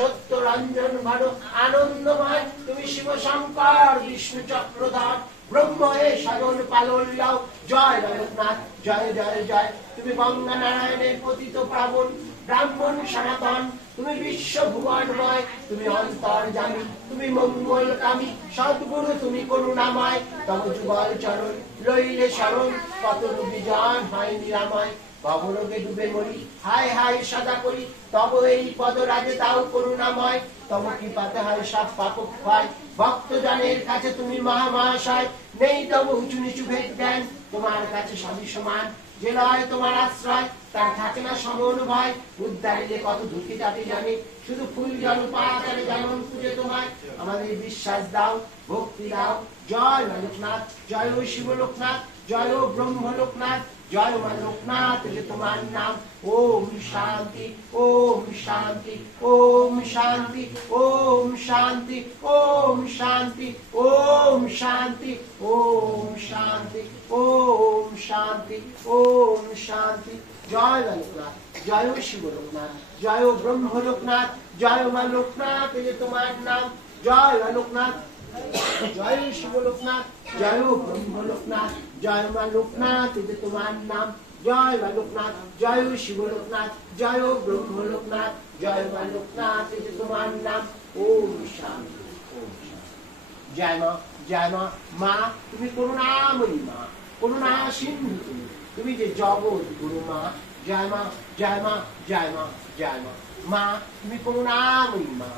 সত্য রঞ্জন ঘন আনন্দময়, তুমি শিব শঙ্কর বিষ্ণু চক্রধর, ব্রহ্ম হে সাধন পালন লাও, জয় জগন্নাথ জয় জয় জয়। তুমি গঙ্গা নারায়ণের পতিত পাবন, ব্রাহ্মণ সনাতন, তুমি বিশ্ব ভুবনময়, তুমি অন্তর্যামী, তুমি মঙ্গলকামী, সদ্গুরু তুমি করুণাময়, তব যুগল চরণ লইলে শরণ, কত বিজন হয় নিরাময়। ভবরোগে ডুবে মরি, হায় হায় সদা করি, তব এই পদরাজে তাও করুণাময়, তব কৃপাতে হয় সব পাপ ক্ষয়, ভক্তজনের কাছে তুমি মহামহাশয়, নেই তব উঁচু নিচু ভেদ জ্ঞান, তোমার কাছে সবই সমান, যে লয় তোমার আশ্রয় তার থাকে না সমন ভয়, উদ্ধারিলে কত দুঃখী তাতে জানে, শুধু ফুল জল পাতালে যেমন পুজো তোমায়, আমাদের বিশ্বাস দাও ভক্তি দাও, জয় মা লোকনাথ জয় শিব লোকনাথ, জয় ব্রহ্ম লোকনাথ, জয় মা লোকনাথ যে তোমার নাম। ওম শান্তি ওম শান্তি ওম শান্তি ওম শান্তি ওম শান্তি ওম শান্তি ওম শান্তি ওম শান্তি ওম শান্তি। জয় মা লোকনাথ জয় শিব লোকনাথ, জয় ব্রহ্ম লোকনাথ, জয় মা লোকনাথ যে তোমার নাম। জয় মা লোকনাথ জয় শিব লোকনাথ, জয় ব্রহ্ম লোকনাথ, জয় মা লোকনাথ যে তোমার নাম। জয় মা লোকনাথ জয় শিব লোকনাথ, জয় ব্রহ্ম লোকনাথ, জয় মা লোকনাথ যে তোমার নাম। ওম শান্তি ওম শান্তি। জয় মা জয় মা, মা তুমি করুণাময়ী মা, করুণা সিন্ধু তুমি, তুমি যে জগৎ গুরু মা। জয় মা জয় মা জয় মা জয় মা, মা তুমি করুণাময়ী মা,